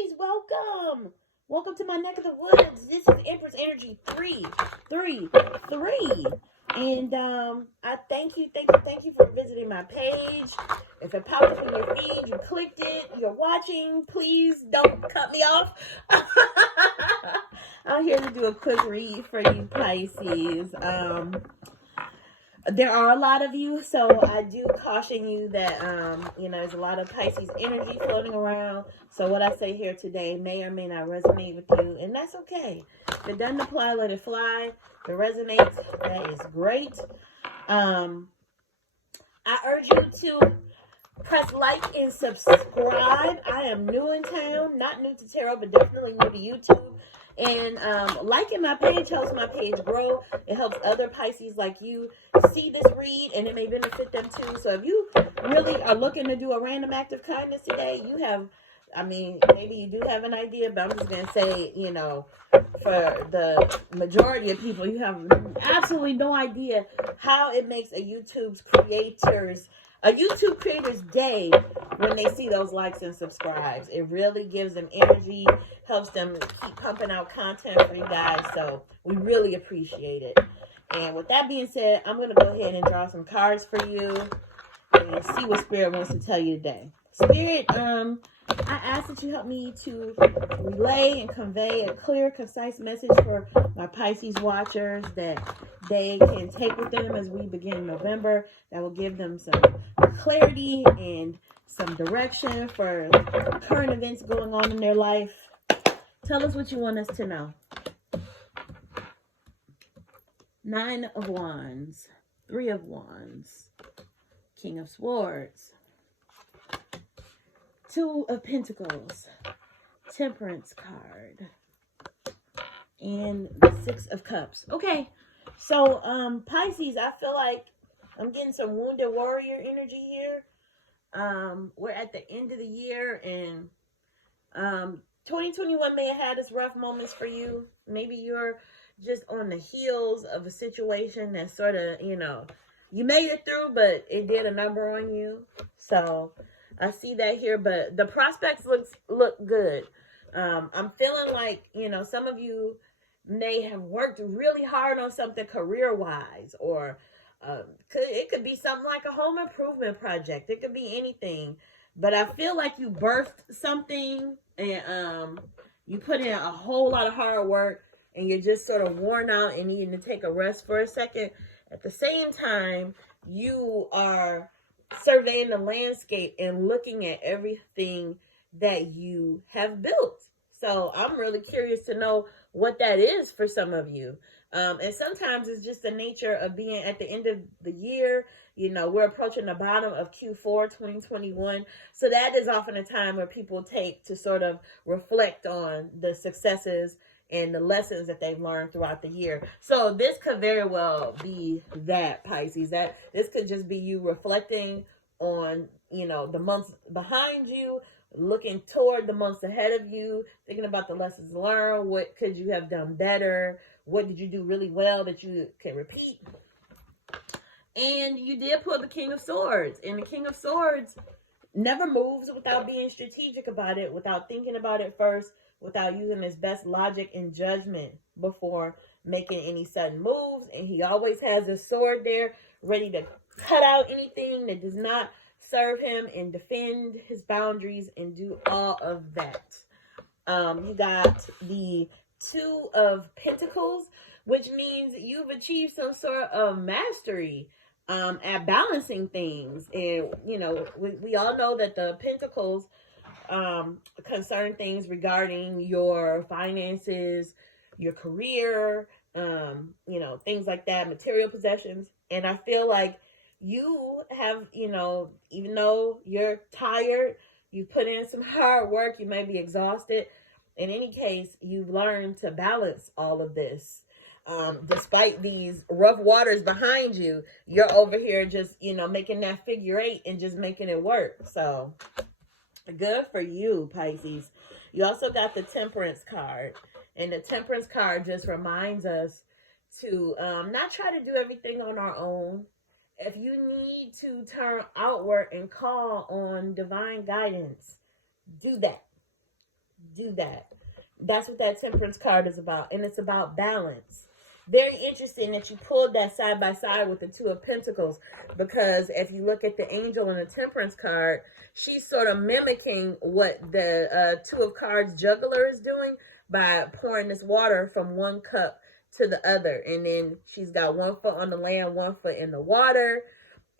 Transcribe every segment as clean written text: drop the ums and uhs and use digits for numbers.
Pisces, welcome. Welcome to my neck of the woods. This is Empress Energy 333. And I thank you for visiting my page. If it popped up in your feed, you clicked it, you're watching, please don't cut me off. I'm here to do a quick read for you, Pisces. There are a lot of you, so I do caution you that there's a lot of Pisces energy floating around. So what I say here today may or may not resonate with you, and that's okay. If it doesn't apply, let it fly. If it resonates, that is great. I urge you to press like and subscribe. I am new in town, not new to tarot, but definitely new to YouTube. And liking my page helps my page grow. It helps other Pisces like you see this read, and it may benefit them too. So if you really are looking to do a random act of kindness today, maybe you do have an idea, but I'm just going to say, for the majority of people, you have absolutely no idea how it makes a YouTube creator's day when they see those likes and subscribes. It really gives them energy, helps them keep pumping out content for you guys. So we really appreciate it. And with that being said, I'm going to go ahead and draw some cards for you and see what Spirit wants to tell you today. Spirit, I ask that you help me to relay and convey a clear, concise message for my Pisces watchers that they can take with them as we begin November. That will give them some clarity and some direction for current events going on in their life. Tell us what you want us to know. 9 of Wands, 3 of Wands, King of Swords, 2 of Pentacles, Temperance card, and the 6 of Cups. Okay, so Pisces, I feel like I'm getting some wounded warrior energy here. We're at the end of the year, and 2021 may have had its rough moments for you. Maybe you're just on the heels of a situation that sort of, you made it through, but it did a number on you. So I see that here, but the prospects look good. I'm feeling like, some of you may have worked really hard on something career-wise, or it could be something like a home improvement project. It could be anything. But I feel like you birthed something, and you put in a whole lot of hard work, and you're just sort of worn out and needing to take a rest for a second. At the same time, you are surveying the landscape and looking at everything that you have built. So I'm really curious to know what that is for some of you. And sometimes it's just the nature of being at the end of the year. We're approaching the bottom of Q4 2021. So that is often a time where people take to sort of reflect on the successes and the lessons that they've learned throughout the year. So this could very well be that, Pisces. That this could just be you reflecting on, the months behind you, looking toward the months ahead of you, thinking about the lessons learned. What could you have done better? What did you do really well that you can repeat? And you did pull the King of Swords. And the King of Swords never moves without being strategic about it, without thinking about it first, without using his best logic and judgment before making any sudden moves. And he always has his sword there ready to cut out anything that does not serve him and defend his boundaries and do all of that. You got the 2 of Pentacles, which means you've achieved some sort of mastery at balancing things. And, we all know that the Pentacles concern things regarding your finances, your career, things like that, material possessions. And I feel like you have, even though you're tired, you put in some hard work, you may be exhausted. In any case, you've learned to balance all of this. Despite these rough waters behind you, you're over here just, making that figure 8 and just making it work. So good for you, Pisces. You also got the Temperance card. And the Temperance card just reminds us to not try to do everything on our own. If you need to turn outward and call on divine guidance, do that. do that. That's what that Temperance card is about. And it's about balance. Very interesting that you pulled that side by side with the Two of Pentacles, because if you look at the Angel and the Temperance card, she's sort of mimicking what the Two of Cards Juggler is doing by pouring this water from one cup to the other. And then she's got one foot on the land, one foot in the water.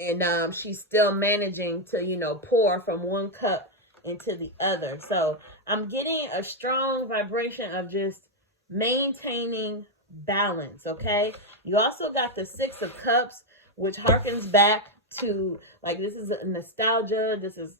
And she's still managing to, you know, pour from one cup into the other. So I'm getting a strong vibration of just maintaining balance, okay? You also got the Six of Cups, which harkens back to, like, this is a nostalgia. This is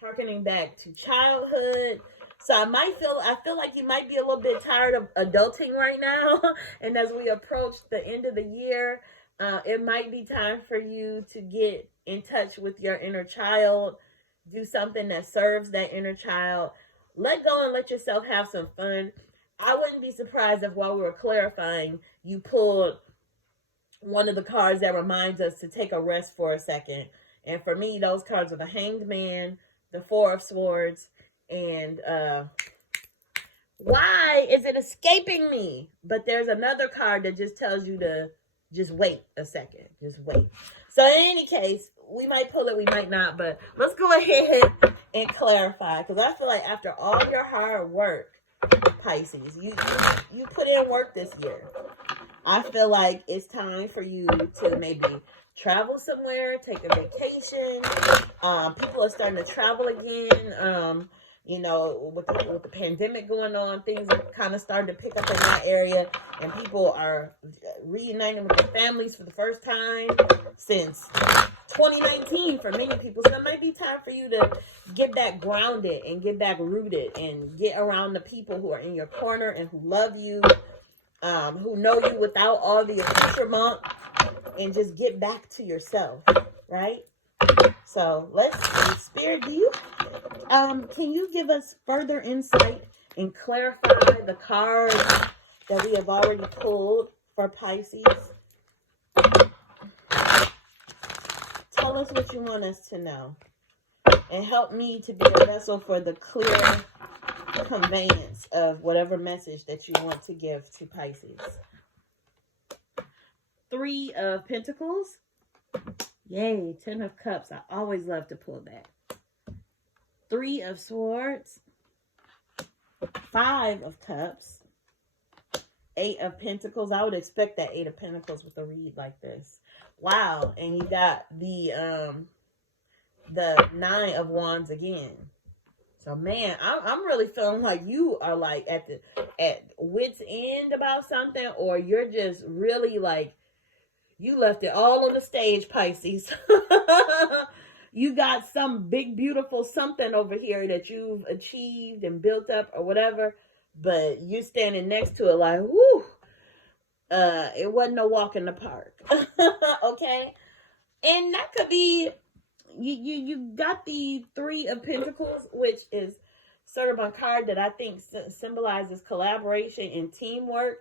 harkening back to childhood. So I feel like you might be a little bit tired of adulting right now. And as we approach the end of the year, it might be time for you to get in touch with your inner child. Do something that serves that inner child. Let go and let yourself have some fun. I wouldn't be surprised if while we were clarifying, you pulled one of the cards that reminds us to take a rest for a second. And for me, those cards are the Hanged Man, the Four of Swords, and why is it escaping me? But there's another card that just tells you to just wait a second. Just wait. So in any case, we might pull it, we might not, but let's go ahead and clarify, because I feel like after all your hard work, Pisces, you put in work this year. I feel like it's time for you to maybe travel somewhere, take a vacation. People are starting to travel again. You know, with the pandemic going on, things are kind of starting to pick up in that area, and people are reuniting with their families for the first time since 2019 for many people. So it might be time for you to get back grounded and get back rooted and get around the people who are in your corner and who love you, who know you without all the accoutrement, and just get back to yourself, right? So let's see, Spirit, do you can you give us further insight and clarify the cards that we have already pulled for Pisces? Tell us what you want us to know, and help me to be a vessel for the clear conveyance of whatever message that you want to give to Pisces. Three of Pentacles. Yay, 10 of Cups. I always love to pull that. Three of Swords. 5 of Cups. 8 of Pentacles. I would expect that 8 of Pentacles with a read like this. Wow. And you got the 9 of Wands again. So man, I'm really feeling like you are like at wit's end about something, or you're just really like, you left it all on the stage, Pisces. You got some big, beautiful something over here that you've achieved and built up or whatever, but you're standing next to it like, whoo, it wasn't no walk in the park. Okay? And that could be, you got the 3 of Pentacles, which is sort of a card that I think symbolizes collaboration and teamwork.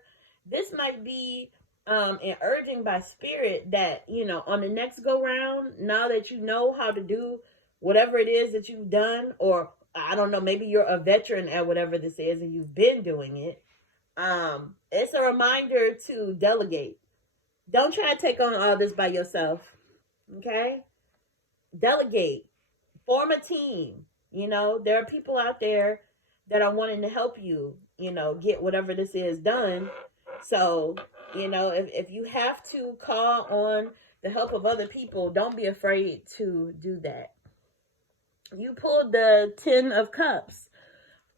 This might be an urging by Spirit that, you know, on the next go round, now that you know how to do whatever it is that you've done, or I don't know, maybe you're a veteran at whatever this is and you've been doing it, it's a reminder to delegate. Don't try to take on all this by yourself. Okay? Delegate. Form a team. You know, there are people out there that are wanting to help you, you know, get whatever this is done. So, you know, if you have to call on the help of other people, don't be afraid to do that. You pulled the 10 of Cups.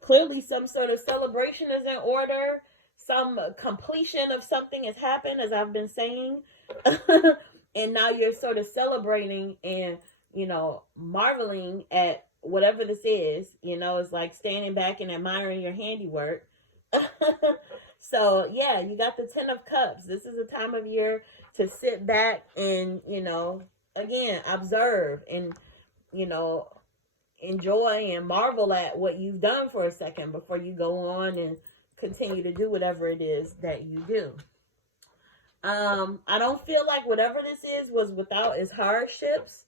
Clearly some sort of celebration is in order. Some completion of something has happened, as I've been saying. And now you're sort of celebrating and, you know, marveling at whatever this is. You know, it's like standing back and admiring your handiwork. So, yeah, you got the 10 of Cups. This is a time of year to sit back and, you know, again, observe and, you know, enjoy and marvel at what you've done for a second before you go on and continue to do whatever it is that you do. I don't feel like whatever this is was without its hardships.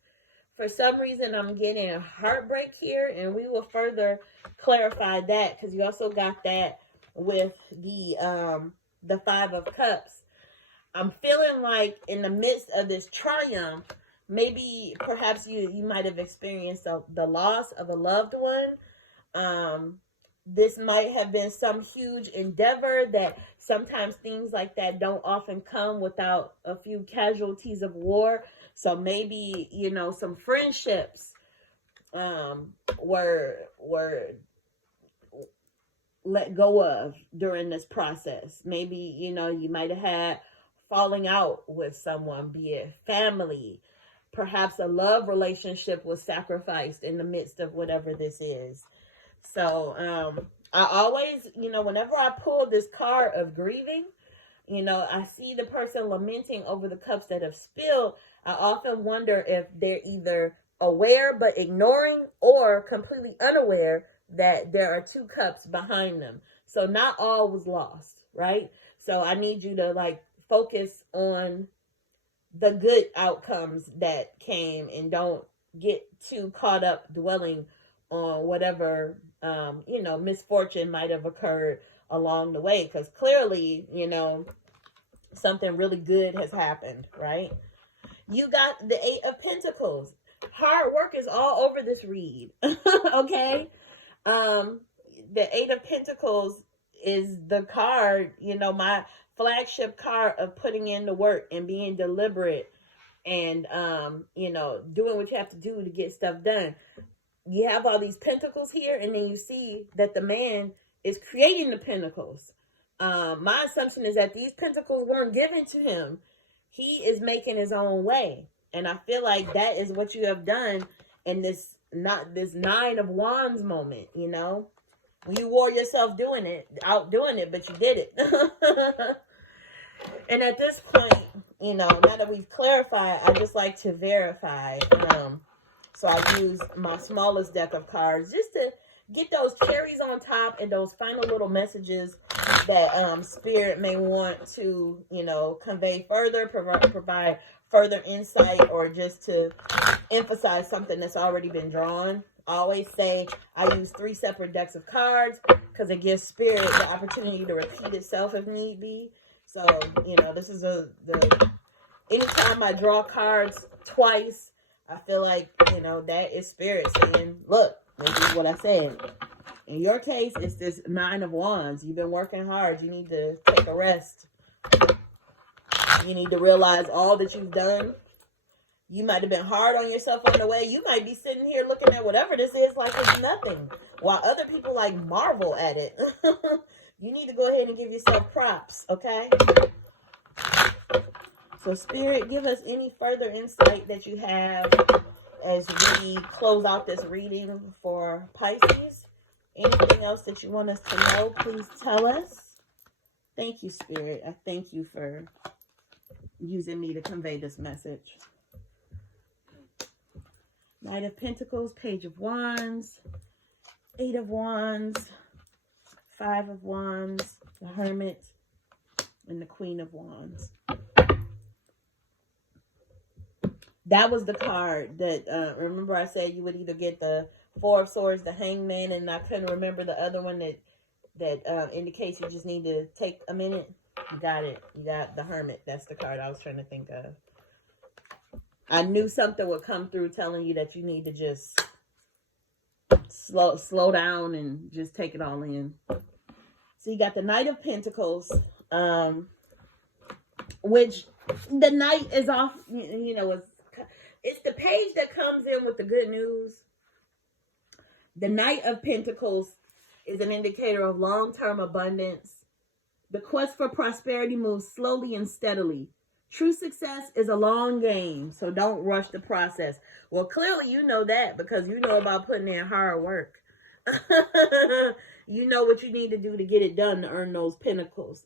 For some reason, I'm getting heartbreak here, and we will further clarify that, because you also got that with the Five of Cups. I'm feeling like in the midst of this triumph, maybe perhaps you might have experienced the loss of a loved one. This might have been some huge endeavor that sometimes things like that don't often come without a few casualties of war. So maybe, you know, some friendships were let go of during this process. Maybe, you know, you might have had falling out with someone, be it family. Perhaps a love relationship was sacrificed in the midst of whatever this is. So I always, you know, whenever I pull this card of grieving, you know, I see the person lamenting over the cups that have spilled. I often wonder if they're either aware but ignoring, or completely unaware that there are two cups behind them. So not all was lost, right? So I need you to like focus on the good outcomes that came, and don't get too caught up dwelling on whatever you know, misfortune might have occurred along the way, because clearly, you know, something really good has happened, right? You got the Eight of Pentacles. Hard work is all over this read. Okay. The Eight of Pentacles is the card, you know, my flagship card of putting in the work and being deliberate, and you know, doing what you have to do to get stuff done. You have all these pentacles here, and then you see that the man is creating the pentacles. My assumption is that these pentacles weren't given to him. He is making his own way. And I feel like that is what you have done in this Nine of Wands moment, you know. You wore yourself out doing it, but you did it. And at this point, you know, now that we've clarified, I just like to verify. So I use my smallest deck of cards just to get those cherries on top and those final little messages that Spirit may want to, you know, convey further, provide further insight, or just to emphasize something that's already been drawn. I always say I use 3 separate decks of cards because it gives Spirit the opportunity to repeat itself if need be. So, you know, this is anytime I draw cards twice, I feel like, you know, that is Spirit saying, look, this is what I said. In your case, it's this Nine of Wands. You've been working hard. You need to take a rest. You need to realize all that you've done. You might have been hard on yourself on the way. You might be sitting here looking at whatever this is like it's nothing, while other people like marvel at it. You need to go ahead and give yourself props, okay? So Spirit, give us any further insight that you have as we close out this reading for Pisces. Anything else that you want us to know, please tell us. Thank you, Spirit. I thank you for using me to convey this message. Knight of Pentacles, Page of Wands, Eight of Wands, Five of Wands, the Hermit, and the Queen of Wands. That was the card that, remember I said you would either get the Four of Swords, the Hangman, and I couldn't remember the other one that indicates you just need to take a minute. You got it. You got the Hermit. That's the card I was trying to think of. I knew something would come through telling you that you need to just slow down and just take it all in. So you got the Knight of Pentacles, which the Knight is off, you know, it's the page that comes in with the good news. The Knight of Pentacles is an indicator of long-term abundance. The quest for prosperity moves slowly and steadily. True success is a long game, so don't rush the process. Well, clearly you know that because you know about putting in hard work. You know what you need to do to get it done to earn those pentacles.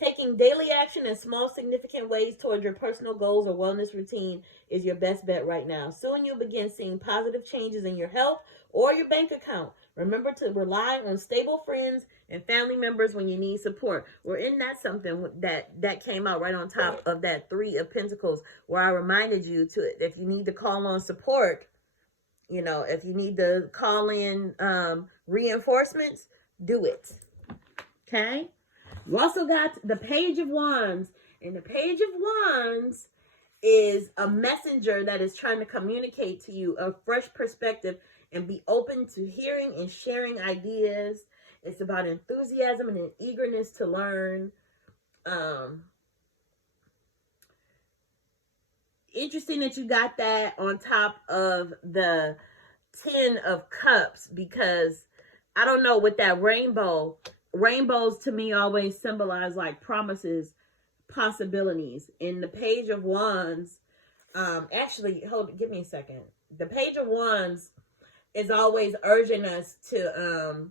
Taking daily action in small, significant ways towards your personal goals or wellness routine is your best bet right now. Soon you'll begin seeing positive changes in your health or your bank account. Remember to rely on stable friends and family members when you need support. Well, isn't that something that came out right on top of that Three of Pentacles, where I reminded you to, if you need to call on support, you know, if you need to call in reinforcements, do it. Okay? You also got the Page of Wands. And the Page of Wands is a messenger that is trying to communicate to you a fresh perspective and be open to hearing and sharing ideas. It's about enthusiasm and an eagerness to learn. Interesting that you got that on top of the 10 of Cups, because I don't know, with that rainbow, rainbows to me always symbolize like promises, possibilities. In the Page of Wands, actually, give me a second. The Page of Wands is always urging us to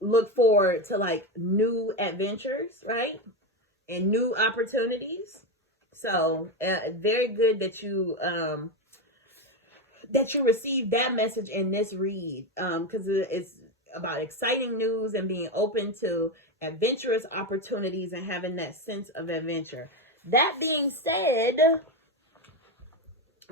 look forward to like new adventures, right? And new opportunities. So very good that you received that message in this read, because it's about exciting news and being open to adventurous opportunities and having that sense of adventure. That being said,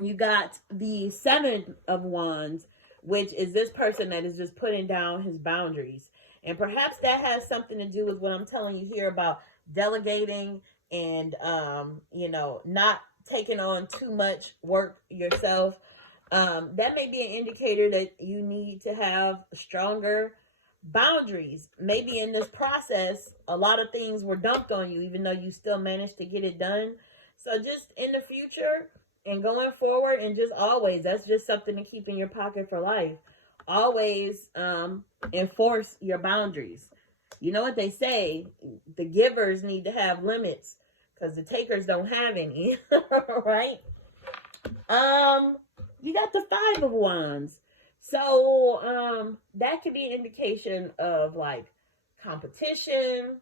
you got the Seven of Wands, which is this person that is just putting down his boundaries. And perhaps that has something to do with what I'm telling you here about delegating and, you know, not taking on too much work yourself. That may be an indicator that you need to have stronger boundaries. Maybe in this process, a lot of things were dumped on you, even though you still managed to get it done. So just in the future and going forward, and just always, that's just something to keep in your pocket for life. Always enforce your boundaries. You know what they say, the givers need to have limits because the takers don't have any. Right? You got the Five of Wands. So that could be an indication of like competition.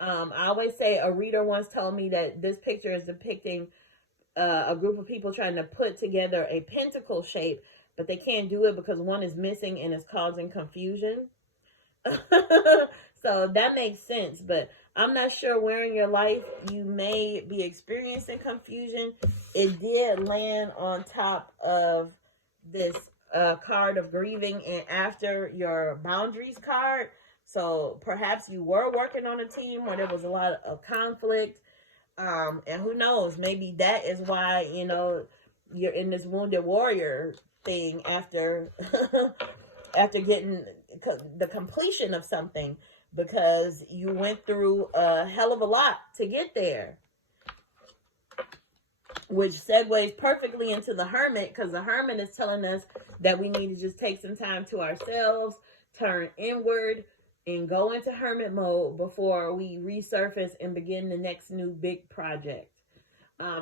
I always say, a reader once told me that this picture is depicting a group of people trying to put together a pentacle shape, but they can't do it because one is missing and is causing confusion. So that makes sense, but I'm not sure where in your life you may be experiencing confusion. It did land on top of this card of grieving and after your boundaries card. So perhaps you were working on a team where there was a lot of conflict. And who knows, maybe that is why, you know, you're in this wounded warrior thing after after getting the completion of something, because you went through a hell of a lot to get there. Which segues perfectly into the Hermit, because the Hermit is telling us that we need to just take some time to ourselves, turn inward, and go into Hermit mode before we resurface and begin the next new big project.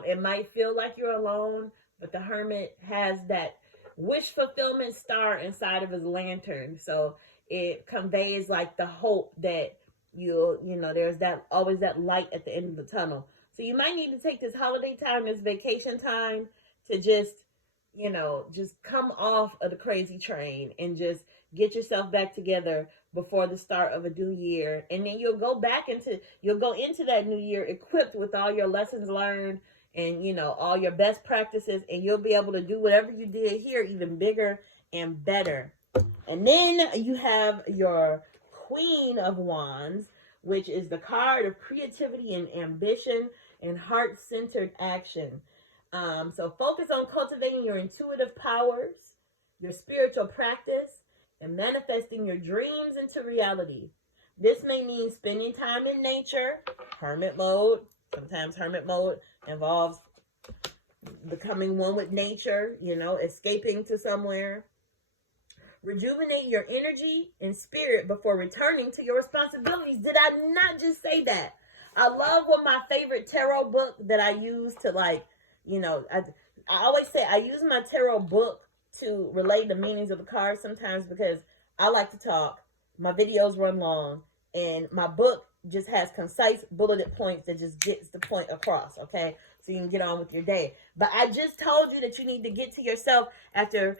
It might feel like you're alone, but the Hermit has that wish fulfillment star inside of his lantern. So it conveys like the hope that you know, there's that always that light at the end of the tunnel. So you might need to take this holiday time, this vacation time, to just, you know, just come off of the crazy train and just get yourself back together before the start of a new year. And then you'll go into that new year equipped with all your lessons learned and, you know, all your best practices, and you'll be able to do whatever you did here even bigger and better. And then you have your Queen of Wands, which is the card of creativity and ambition and heart-centered action. So focus on cultivating your intuitive powers, your spiritual practice, and manifesting your dreams into reality. This may mean spending time in nature, hermit mode. Sometimes hermit mode involves becoming one with nature, you know, escaping to somewhere. Rejuvenate your energy and spirit before returning to your responsibilities. Did I not just say that? I love what my favorite tarot book that I use to, like, you know, I always say I use my tarot book to relay the meanings of the cards sometimes because I like to talk. My videos run long, and my book just has concise bulleted points that just gets the point across, okay? So you can get on with your day. But I just told you that you need to get to yourself after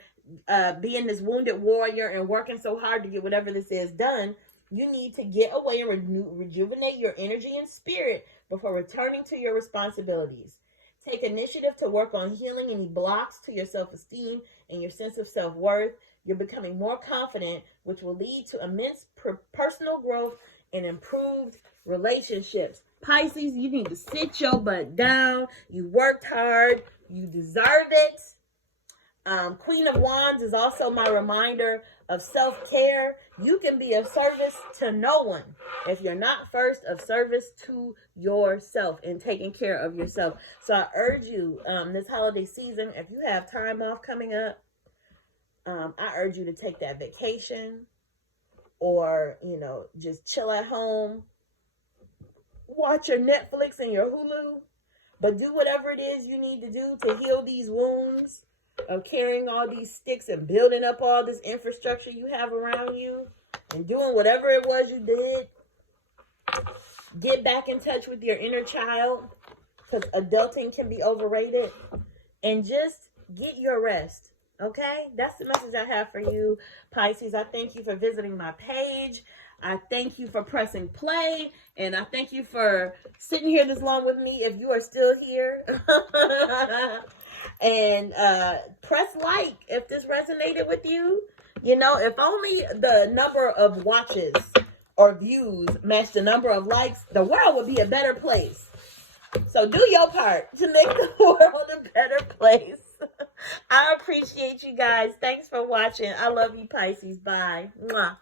being this wounded warrior and working so hard to get whatever this is done. You need to get away and rejuvenate your energy and spirit before returning to your responsibilities. Take initiative to work on healing any blocks to your self-esteem and your sense of self-worth. You're becoming more confident, which will lead to immense personal growth and improved relationships. Pisces, you need to sit your butt down. You worked hard. You deserve it. Queen of Wands is also my reminder of self-care. You can be of service to no one if you're not first of service to yourself and taking care of yourself. So I urge you this holiday season, if you have time off coming up, I urge you to take that vacation or, just chill at home, watch your Netflix and your Hulu, but do whatever it is you need to do to heal these wounds of carrying all these sticks and building up all this infrastructure you have around you and doing whatever it was you did. Get back in touch with your inner child, because adulting can be overrated, and just get your rest. Okay, that's the message I have for you, Pisces. I thank you for visiting my page. I thank you for pressing play, and I thank you for sitting here this long with me if you are still here. And press like if this resonated with you. If only the number of watches or views matched the number of likes, the world would be a better place. So do your part to make the world a better place. I appreciate you guys. Thanks for watching. I love you, Pisces. Bye. Mwah.